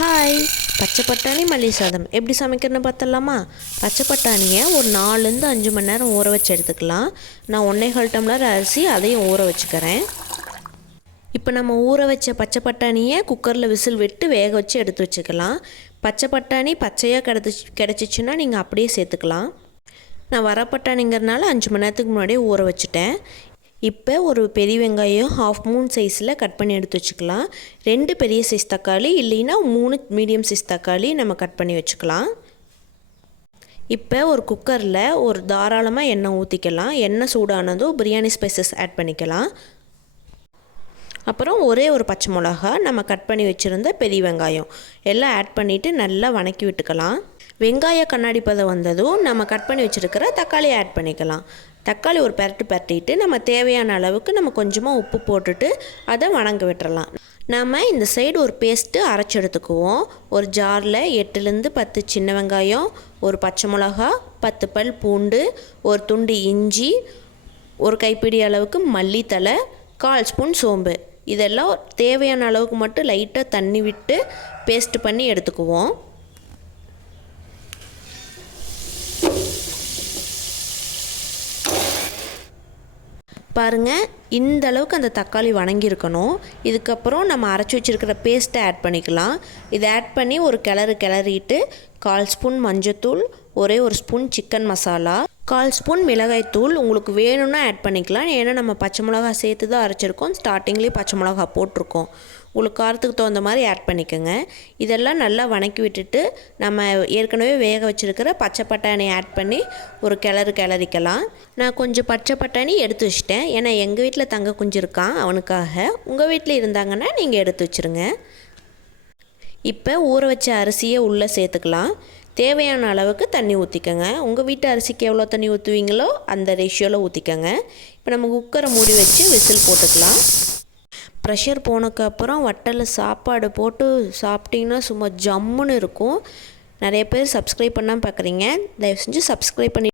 Hi, பச்சை பட்டாணி மல்லி சாதம் எப்படி சமைக்கிறதுன்னு பார்த்தலாமா? பச்சை பட்டாணியை ஒரு 4லேருந்து 5 மணி நேரம் ஊற வச்சு எடுத்துக்கலாம். நான் 1.25 டம்ளர் அரிசி அதையும் ஊற வச்சுக்கிறேன். இப்போ நம்ம ஊற வச்ச பச்சை பட்டாணியை குக்கரில் விசில் விட்டு வேக வச்சு எடுத்து வச்சுக்கலாம். பச்சை பட்டாணி பச்சையாக கிடச்சிச்சின்னா நீங்கள் அப்படியே சேர்த்துக்கலாம். நான் வர பட்டாணிங்கிறதுனால 5 மணி நேரத்துக்கு முன்னாடியே ஊற வச்சுட்டேன். இப்போ ஒரு பெரிய வெங்காயம் 1/2 மூன் சைஸில் கட் பண்ணி எடுத்து வச்சுக்கலாம். 2 பெரிய சைஸ் தக்காளி இல்லைன்னா 3 மீடியம் சைஸ் தக்காளி நம்ம கட் பண்ணி வச்சுக்கலாம். இப்போ ஒரு குக்கரில் ஒரு தாராளமாக எண்ணெய் ஊற்றிக்கலாம். எண்ணெய் சூடானதும் பிரியாணி ஸ்பைசஸ் ஆட் பண்ணிக்கலாம். அப்புறம் ஒரே ஒரு பச்சை மிளகா, நம்ம கட் பண்ணி வச்சுருந்த பெரிய வெங்காயம் எல்லாம் ஆட் பண்ணிவிட்டு நல்லா வணக்கி விட்டுக்கலாம். வெங்காய கண்ணாடி பதம் வந்ததும் நம்ம கட் பண்ணி வச்சுருக்கிற தக்காளியை ஆட் பண்ணிக்கலாம். தக்காளி ஒரு பரட்டிட்டு நம்ம தேவையான அளவுக்கு நம்ம கொஞ்சமாக உப்பு போட்டுட்டு அதை வணங்க விட்டுறலாம். நாம் இந்த சைடு ஒரு பேஸ்ட்டு அரைச்சி எடுத்துக்குவோம். ஒரு ஜாரில் 8லேருந்து 10 சின்ன வெங்காயம், ஒரு பச்சை மிளகா, 10 பல் பூண்டு, ஒரு துண்டு இஞ்சி, ஒரு கைப்பிடி அளவுக்கு மல்லித்தலை, 1/4 ஸ்பூன் சோம்பு, இதெல்லாம் தேவையான அளவுக்கு மட்டும் லைட்டாக தண்ணி விட்டு பேஸ்ட் பண்ணி எடுத்துக்குவோம். பாருங்கள், இந்த அளவுக்கு அந்த தக்காளி வணங்கியிருக்கணும். இதுக்கப்புறம் நம்ம அரைச்சி வச்சுருக்கிற பேஸ்ட்டை ஆட் பண்ணிக்கலாம். இதை ஆட் பண்ணி ஒரு கிளறிட்டு 1/4 ஸ்பூன் மஞ்சத்தூள், ஒரே ஒரு ஸ்பூன் சிக்கன் மசாலா, 1/4 ஸ்பூன் மிளகாய்த்தூள் உங்களுக்கு வேணும்னா ஆட் பண்ணிக்கலாம். ஏன்னா நம்ம பச்சை மிளகா சேர்த்து தான் அரைச்சிருக்கோம். ஸ்டார்டிங்லேயே பச்சை மிளகா போட்டிருக்கோம். உங்களுக்கு காரத்துக்கு தகுந்த மாதிரி ஆட் பண்ணிக்கோங்க. இதெல்லாம் நல்லா வணக்கி விட்டுட்டு நம்ம ஏற்கனவே வேக வச்சுருக்கிற பச்சை பட்டாணியை ஆட் பண்ணி ஒரு கிளறிக்கலாம். நான் கொஞ்சம் பச்சை பட்டாணி எடுத்து வச்சிட்டேன். ஏன்னா எங்கள் வீட்டில் தங்க குஞ்சு இருக்கான், அவனுக்காக. உங்கள் வீட்டில் இருந்தாங்கன்னா நீங்கள் எடுத்து வச்சுருங்க. இப்போ ஊற வச்ச அரிசியை உள்ளே சேர்த்துக்கலாம். தேவையான அளவுக்கு தண்ணி ஊற்றிக்கோங்க. உங்கள் வீட்டு அரிசிக்கு எவ்வளோ தண்ணி ஊற்றுவீங்களோ அந்த ரேஷியோவில் ஊற்றிக்கோங்க. இப்போ நம்ம குக்கரை மூடி வச்சு விசில் போட்டுக்கலாம். ப்ரெஷர் போனதுக்கப்புறம் வட்டலில் சாப்பாடு போட்டு சாப்பிட்டிங்கன்னா சும்மா ஜம்முன்னு இருக்கும். நிறைய பேர் சப்ஸ்கிரைப் பண்ணாமல் பார்க்குறீங்க. தயவு செஞ்சு சப்ஸ்கிரைப் பண்ணி